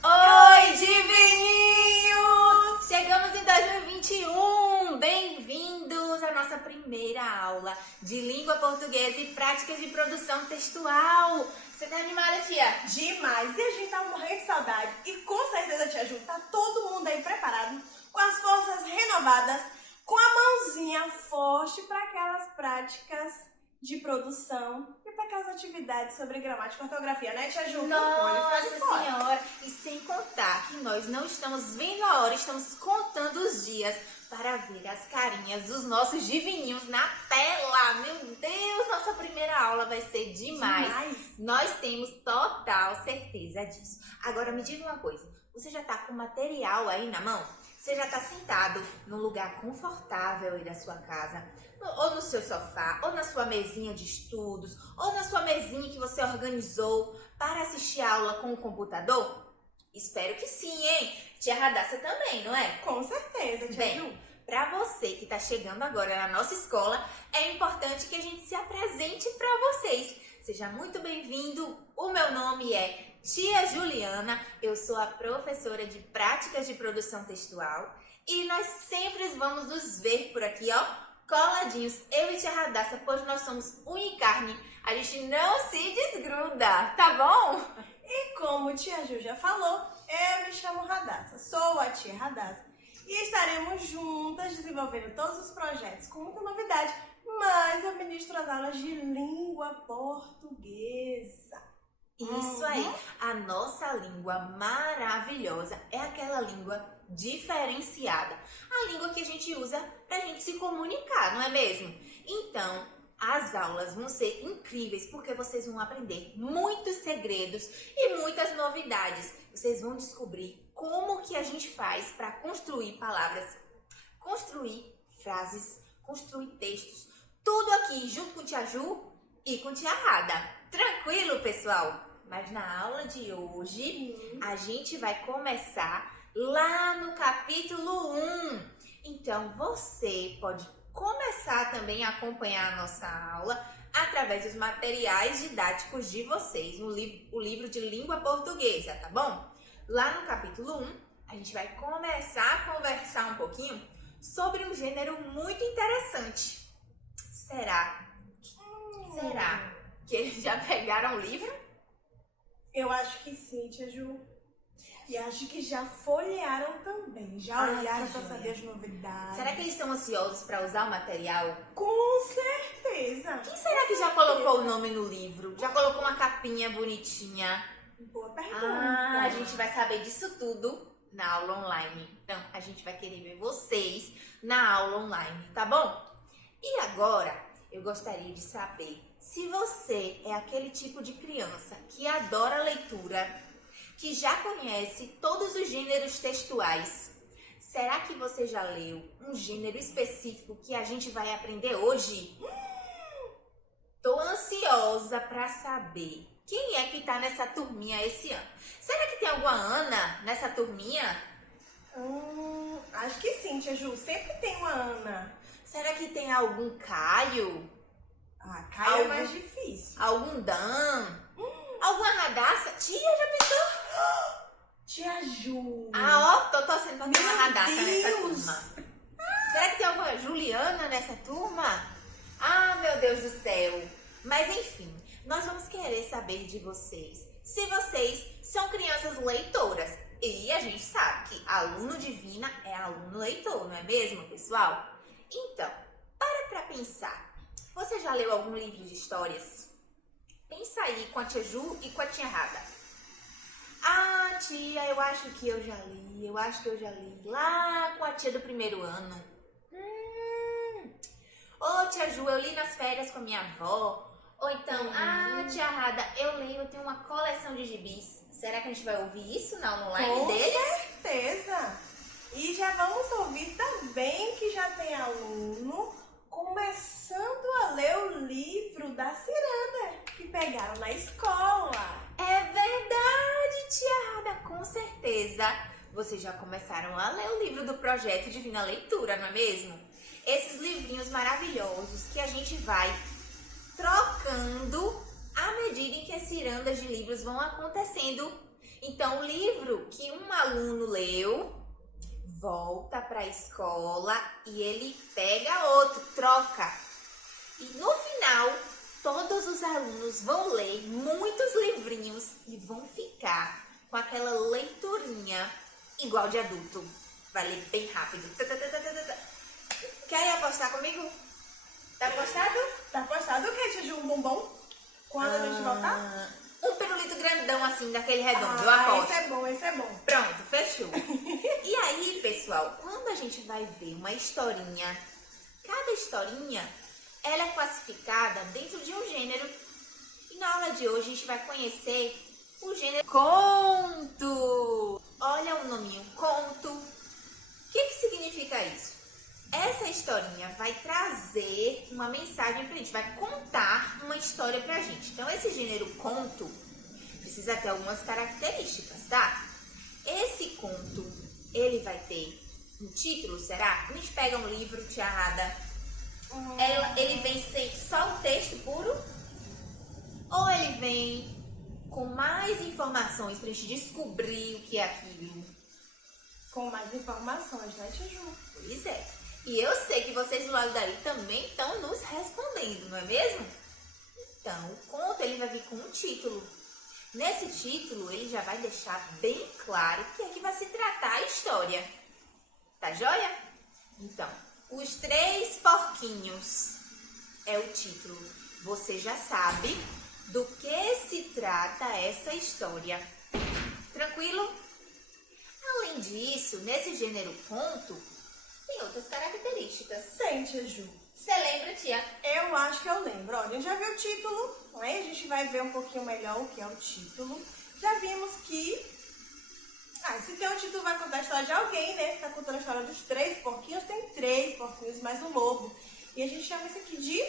Oi, divininhos! Chegamos em 2021! Bem-vindos à nossa primeira aula de língua portuguesa e práticas de produção textual. Você tá animada, tia? Demais! E a gente tá morrendo de saudade. E com certeza, tia Ju, tá todo mundo aí preparado, com as forças renovadas, com a mãozinha forte para aquelas práticas de produção e para aquelas atividades sobre gramática e ortografia, né, tia Ju? Nossa Senhora! E sem contar que nós não estamos vendo a hora, estamos contando os dias para ver as carinhas dos nossos divininhos na tela. Meu Deus, nossa primeira aula vai ser demais. Nós temos total certeza disso. Agora me diga uma coisa, você já tá com material aí na mão? Você já tá sentado num lugar confortável aí da sua casa? Ou no seu sofá, ou na sua mesinha de estudos, ou na sua mesinha que você organizou para assistir a aula com o computador? Espero que sim, hein? Tia Radassa também, não é? Com certeza, tia Ju. Bem, para você que está chegando agora na nossa escola, é importante que a gente se apresente para vocês. Seja muito bem-vindo. O meu nome é Tia Juliana, eu sou a professora de práticas de produção textual e nós sempre vamos nos ver por aqui, ó, coladinhos, eu e Tia Radassa, pois nós somos unha e carne, a gente não se desgruda, tá bom? E como tia Ju já falou, eu me chamo Radassa, sou a tia Radassa e estaremos juntas desenvolvendo todos os projetos com muita novidade, mas eu ministro as aulas de língua portuguesa. Isso aí, a nossa língua maravilhosa é aquela língua diferenciada, a língua que a gente usa pra gente se comunicar, não é mesmo? Então, as aulas vão ser incríveis porque vocês vão aprender muitos segredos e muitas novidades. Vocês vão descobrir como que a gente faz para construir palavras, construir frases, construir textos, tudo aqui junto com Tia Ju e com Tia Rada. Tranquilo, pessoal? Mas na aula de hoje, a gente vai começar lá no capítulo 1. Então, você pode começar também a acompanhar a nossa aula através dos materiais didáticos de vocês, o livro de língua portuguesa, tá bom? Lá no capítulo 1, a gente vai começar a conversar um pouquinho sobre um gênero muito interessante. Será que eles já pegaram o livro? Eu acho que sim, tia Ju. E acho que já folhearam também, já olharam para saber as novidades. Será que eles estão ansiosos para usar o material? Com certeza. Quem será que já colocou o nome no livro? Já colocou uma capinha bonitinha? Boa pergunta. A gente vai saber disso tudo na aula online. Então, a gente vai querer ver vocês na aula online, tá bom? E agora, eu gostaria de saber se você é aquele tipo de criança que adora leitura, que já conhece todos os gêneros textuais. Será que você já leu um gênero específico que a gente vai aprender hoje? Tô ansiosa para saber quem é que tá nessa turminha esse ano. Será que tem alguma Ana nessa turminha? Acho que sim, tia Ju. Sempre tem uma Ana. Será que tem algum Caio? Caio é mais difícil. Algum Dan? Alguma Radassa? Tia, já pensou? Tia Ju. Tô torcendo pra ter uma Radassa nessa turma. Será que tem alguma Juliana nessa turma? Meu Deus do céu. Mas enfim, nós vamos querer saber de vocês se vocês são crianças leitoras. E a gente sabe que aluno divina é aluno leitor, não é mesmo, pessoal? Então, para pra pensar. Você já leu algum livro de histórias? Pensa aí com a tia Ju e com a tia Rada. Ah, tia, eu acho que eu já li lá com a tia do primeiro ano. Ô, tia Ju, eu li nas férias com a minha avó. Ou então, tia Rada, eu tenho uma coleção de gibis. Será que a gente vai ouvir isso na online deles? Com certeza! E já vamos ouvir também que já tem aluno começando a ler o livro da ciranda que pegaram na escola. É verdade, tia Rada, com certeza. Vocês já começaram a ler o livro do Projeto Divina Leitura, não é mesmo? Esses livrinhos maravilhosos que a gente vai trocando à medida em que as cirandas de livros vão acontecendo. Então, o livro que um aluno leu volta para a escola e ele pega outro, troca. E no final, todos os alunos vão ler muitos livrinhos e vão ficar com aquela leiturinha igual de adulto. Vai ler bem rápido. Querem apostar comigo? Tá apostado? Tá postado o que, tia Ju? Um bombom? Quando a gente voltar? Um pirulito grandão assim, daquele redondo, eu aposto. Esse é bom. Pronto, fechou. E aí, pessoal, quando a gente vai ver uma historinha, cada historinha, ela é classificada dentro de um gênero. E na aula de hoje a gente vai conhecer o gênero conto. Olha o nominho, conto. O que significa isso? Essa historinha vai trazer uma mensagem pra gente, vai contar uma história pra gente. Então, esse gênero conto precisa ter algumas características, tá? Esse conto, ele vai ter um título, será? A gente pega um livro, tia Rada, ele vem sem só o texto puro? Ou ele vem com mais informações pra gente descobrir o que é aquilo? Com mais informações, né, tia Ju? Pois é. E eu sei que vocês do lado daí também estão nos respondendo, não é mesmo? Então, o conto ele vai vir com um título. Nesse título, ele já vai deixar bem claro o que é que vai se tratar a história. Tá joia? Então, Os Três Porquinhos é o título. Você já sabe do que se trata essa história. Tranquilo? Além disso, nesse gênero conto, tem outras características. Tem, tia Ju. Você lembra, tia? Eu acho que eu lembro. Ó, a gente já viu o título, né? A gente vai ver um pouquinho melhor o que é o título. Já vimos que... se tem um título vai contar a história de alguém, né? Se tá contando a história dos três porquinhos, tem três porquinhos mais um lobo. E a gente chama isso aqui de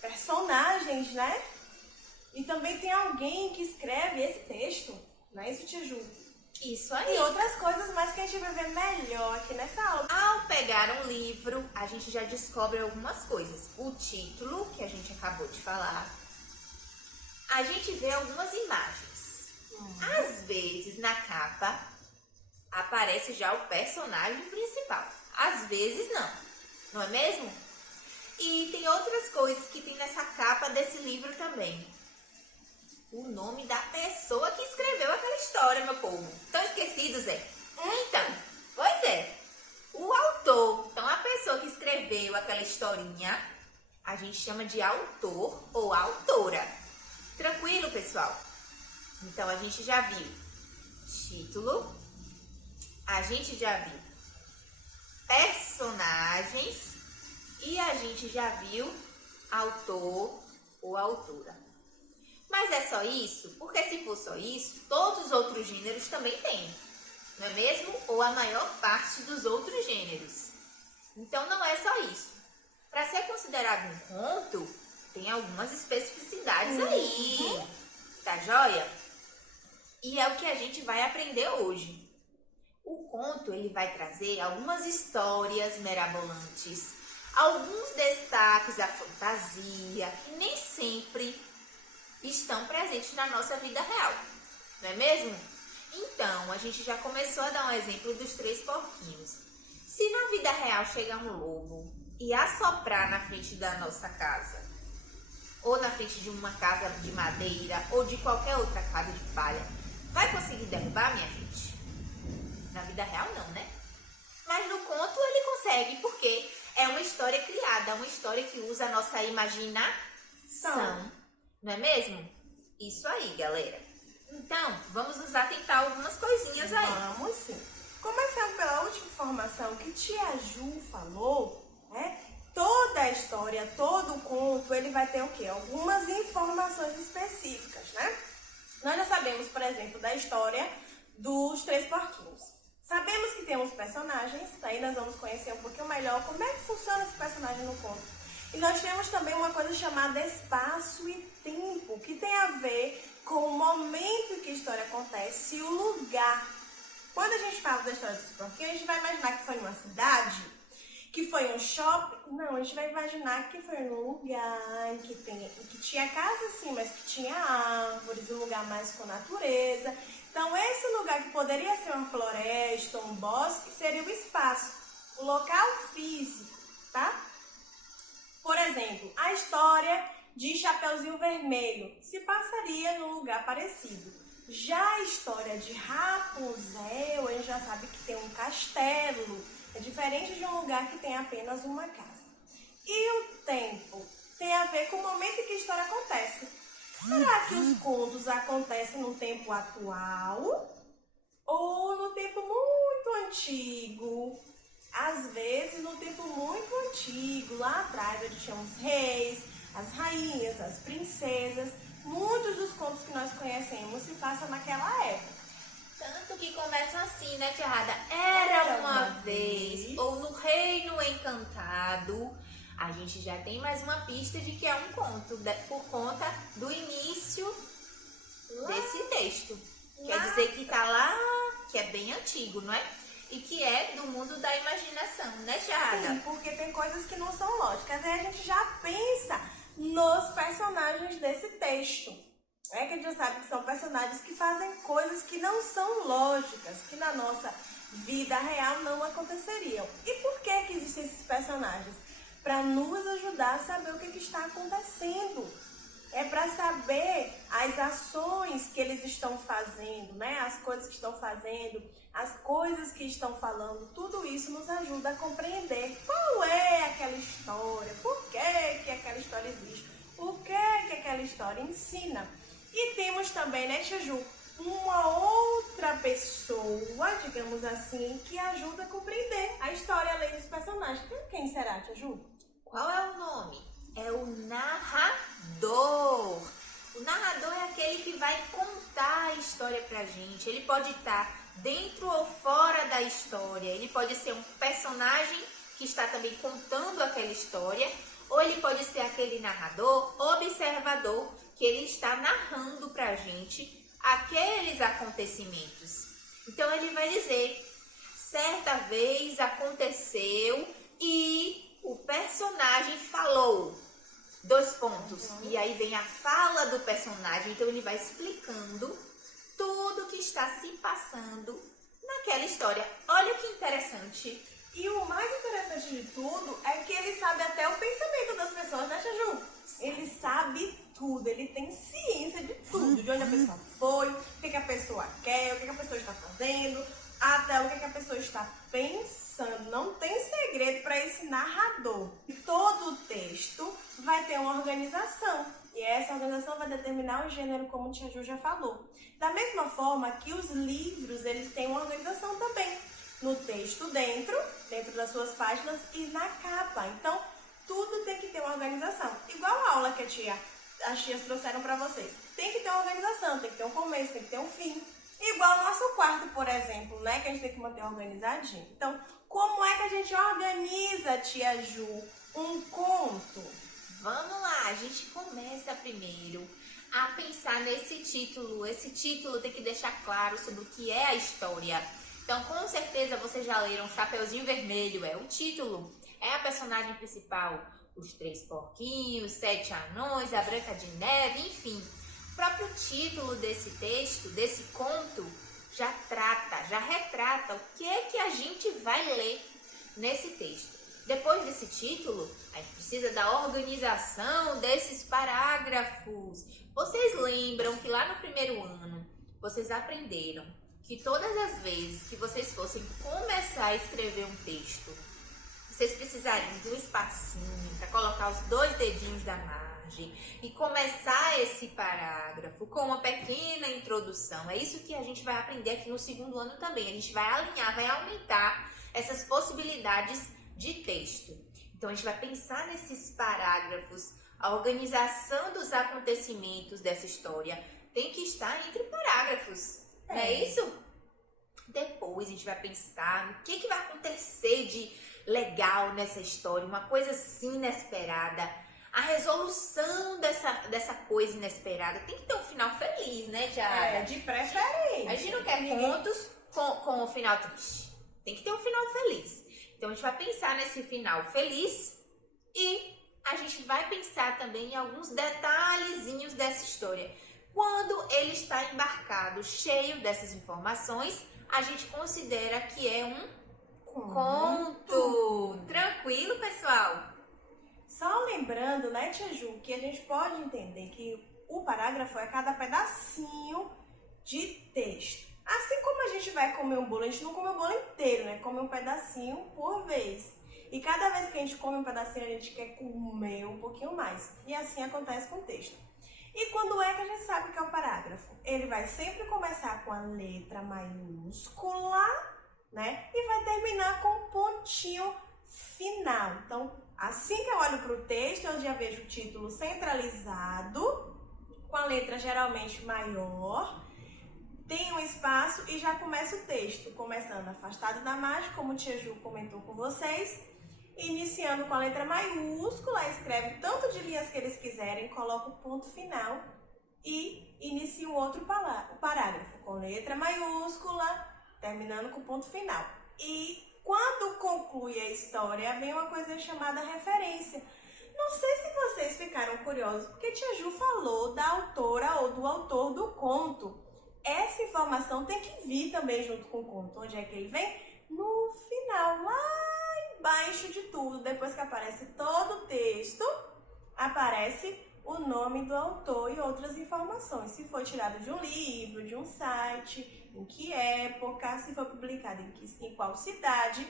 personagens, né? E também tem alguém que escreve esse texto, não é isso, tia Ju? Isso aí. E outras coisas mais que a gente vai ver melhor aqui nessa aula. Ao pegar um livro, a gente já descobre algumas coisas. O título, que a gente acabou de falar. A gente vê algumas imagens. Às vezes, na capa, aparece já o personagem principal. Às vezes, não. Não é mesmo? E tem outras coisas que tem nessa capa desse livro também. O nome da pessoa que escreveu aquela história, meu povo. Estão esquecidos, é? Então, pois é. O autor, então a pessoa que escreveu aquela historinha, a gente chama de autor ou autora. Tranquilo, pessoal? Então, a gente já viu título, a gente já viu personagens e a gente já viu autor ou autora. Mas é só isso? Porque se for só isso, todos os outros gêneros também têm, não é mesmo? Ou a maior parte dos outros gêneros. Então não é só isso. Para ser considerado um conto, tem algumas especificidades aí, tá joia? E é o que a gente vai aprender hoje. O conto ele vai trazer algumas histórias mirabolantes, alguns destaques da fantasia que nem sempre estão presentes na nossa vida real, não é mesmo? Então, a gente já começou a dar um exemplo dos três porquinhos. Se na vida real chegar um lobo e assoprar na frente da nossa casa, ou na frente de uma casa de madeira, ou de qualquer outra casa de palha, vai conseguir derrubar, minha gente? Na vida real não, né? Mas no conto ele consegue, porque é uma história criada, uma história que usa a nossa imaginação. Não é mesmo? Isso aí, galera. Então, vamos nos atentar a algumas coisinhas aí. Vamos sim. Começando pela última informação que tia Ju falou, né? Toda a história, todo o conto, ele vai ter o quê? Algumas informações específicas, né? Nós já sabemos, por exemplo, da história dos Três Porquinhos. Sabemos que temos personagens, aí nós vamos conhecer um pouquinho melhor como é que funciona esse personagem no conto. E nós temos também uma coisa chamada espaço e tempo, que tem a ver com o momento em que a história acontece e o lugar. Quando a gente fala da história dos porquinhos, a gente vai imaginar que foi numa cidade, que foi um shopping. Não, a gente vai imaginar que foi num lugar em que tinha casa sim, mas que tinha árvores, um lugar mais com natureza. Então, esse lugar que poderia ser uma floresta, um bosque, seria o espaço, o local físico, tá? Por exemplo, a história de Chapeuzinho Vermelho se passaria num lugar parecido. Já a história de Rapunzel, a gente já sabe que tem um castelo. É diferente de um lugar que tem apenas uma casa. E o tempo tem a ver com o momento em que a história acontece. Será que os contos acontecem no tempo atual ou no tempo muito antigo? Às vezes, no tempo muito antigo, lá atrás, onde tinha os reis, as rainhas, as princesas. Muitos dos contos que nós conhecemos se passam naquela época. Tanto que começam assim, né, tia Rada? Era uma vez, ou no Reino Encantado. A gente já tem mais uma pista de que é um conto, por conta do início desse texto. Quer dizer que tá lá, que é bem antigo, não é? E que é do mundo da imaginação, né, tia Rada? Sim, porque tem coisas que não são lógicas. Aí a gente já pensa nos personagens desse texto. É que a gente já sabe que são personagens que fazem coisas que não são lógicas, que na nossa vida real não aconteceriam. E por que existem esses personagens? Para nos ajudar a saber o que está acontecendo. É para saber as ações que eles estão fazendo, né? As coisas que estão fazendo, as coisas que estão falando. Tudo isso nos ajuda a compreender qual é aquela história, por que aquela história existe, o que aquela história ensina. E temos também, né, tia Ju, uma outra pessoa, digamos assim, que ajuda a compreender a história além dos personagens. Quem será, tia Ju? Qual é o nome? É o narrador. O narrador é aquele que vai contar a história pra gente. Ele pode estar dentro ou fora da história. Ele pode ser um personagem que está também contando aquela história, ou ele pode ser aquele narrador, observador, que ele está narrando pra gente aqueles acontecimentos. Então ele vai dizer, certa vez aconteceu e o personagem falou, E aí vem a fala do personagem, então ele vai explicando tudo que está se passando naquela história. Olha que interessante. E o mais interessante de tudo é que ele sabe até o pensamento das pessoas, né, tia Ju? Ele sabe tudo, ele tem ciência de tudo, de onde a pessoa foi, o que a pessoa quer, o que a pessoa está fazendo, até o que a pessoa está pensando. Não tem segredo para esse narrador. E todo o texto vai ter uma organização. E essa organização vai determinar o gênero, como a tia Ju já falou. Da mesma forma que os livros, eles têm uma organização também. No texto dentro das suas páginas e na capa. Então, tudo tem que ter uma organização. Igual a aula que as tias trouxeram para vocês. Tem que ter uma organização, tem que ter um começo, tem que ter um fim. Igual o nosso quarto, por exemplo, né? Que a gente tem que manter organizadinho. Então, como é que a gente organiza, tia Ju, um conto? Vamos lá, a gente começa primeiro a pensar nesse título. Esse título tem que deixar claro sobre o que é a história. Então, com certeza, vocês já leram Chapeuzinho Vermelho, é o título. É a personagem principal, os Três Porquinhos, 7 Anões, a Branca de Neve, enfim. O próprio título desse texto, desse conto, já retrata o que é que a gente vai ler nesse texto. Depois desse título, a gente precisa da organização desses parágrafos. Vocês lembram que lá no primeiro ano, vocês aprenderam que todas as vezes que vocês fossem começar a escrever um texto, vocês precisariam de um espacinho para colocar os 2 dedinhos da margem. imagem e começar esse parágrafo com uma pequena introdução. É isso que a gente vai aprender aqui no segundo ano também. A gente vai alinhar, vai aumentar essas possibilidades de texto. Então, a gente vai pensar nesses parágrafos, a organização dos acontecimentos dessa história tem que estar entre parágrafos, não é isso? Depois a gente vai pensar no que vai acontecer de legal nessa história, uma coisa assim inesperada. A resolução dessa coisa inesperada tem que ter um final feliz, né, Tiara? De preferência. A gente não quer contos com o final triste. Tem que ter um final feliz. Então, a gente vai pensar nesse final feliz e a gente vai pensar também em alguns detalhezinhos dessa história. Quando ele está embarcado, cheio dessas informações, a gente considera que é um conto. Tranquilo, pessoal? Só lembrando, né, Tia Ju, que a gente pode entender que o parágrafo é cada pedacinho de texto. Assim como a gente vai comer um bolo, a gente não come o bolo inteiro, né? Come um pedacinho por vez. E cada vez que a gente come um pedacinho, a gente quer comer um pouquinho mais. E assim acontece com o texto. E quando é que a gente sabe que é o parágrafo? Ele vai sempre começar com a letra maiúscula, né? E vai terminar com um pontinho final. Então, assim que eu olho para o texto, eu já vejo o título centralizado, com a letra geralmente maior. Tem um espaço e já começa o texto, começando afastado da margem, como o Tia Ju comentou com vocês, iniciando com a letra maiúscula, escreve tanto de linhas que eles quiserem, coloca o ponto final e inicia um outro parágrafo com letra maiúscula, terminando com o ponto final. E quando conclui a história, vem uma coisa chamada referência. Não sei se vocês ficaram curiosos, porque Tia Ju falou da autora ou do autor do conto. Essa informação tem que vir também junto com o conto. Onde é que ele vem? No final, lá embaixo de tudo. Depois que aparece todo o texto, aparece o nome do autor e outras informações. Se foi tirado de um livro, de um site, em que época, se foi publicado em qual cidade.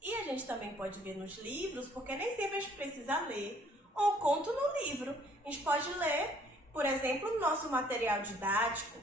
E a gente também pode ver nos livros, porque nem sempre a gente precisa ler um conto no livro. A gente pode ler, por exemplo, o nosso material didático,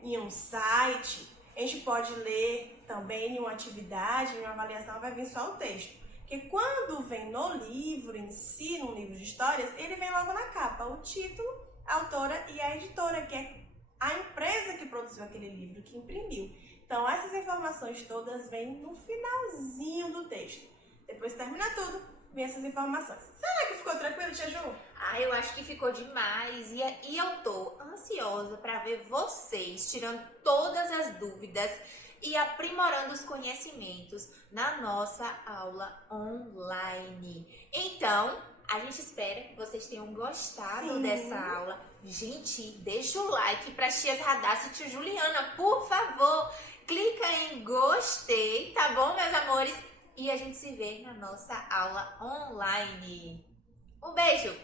em um site. A gente pode ler também em uma atividade, em uma avaliação, vai vir só o texto. Porque quando vem no livro em si, num livro de histórias, ele vem logo na capa, o título, a autora e a editora, que é a empresa que produziu aquele livro, que imprimiu. Então, essas informações todas vêm no finalzinho do texto. Depois que termina tudo, vem essas informações. Será que ficou tranquilo, Tia Ju? Eu acho que ficou demais e eu tô ansiosa para ver vocês tirando todas as dúvidas e aprimorando os conhecimentos na nossa aula online. Então, a gente espera que vocês tenham gostado dessa aula. Gente, deixa o like para as tias Radassa e tia Juliana, por favor. Clica em gostei, tá bom, meus amores? E a gente se vê na nossa aula online. Um beijo!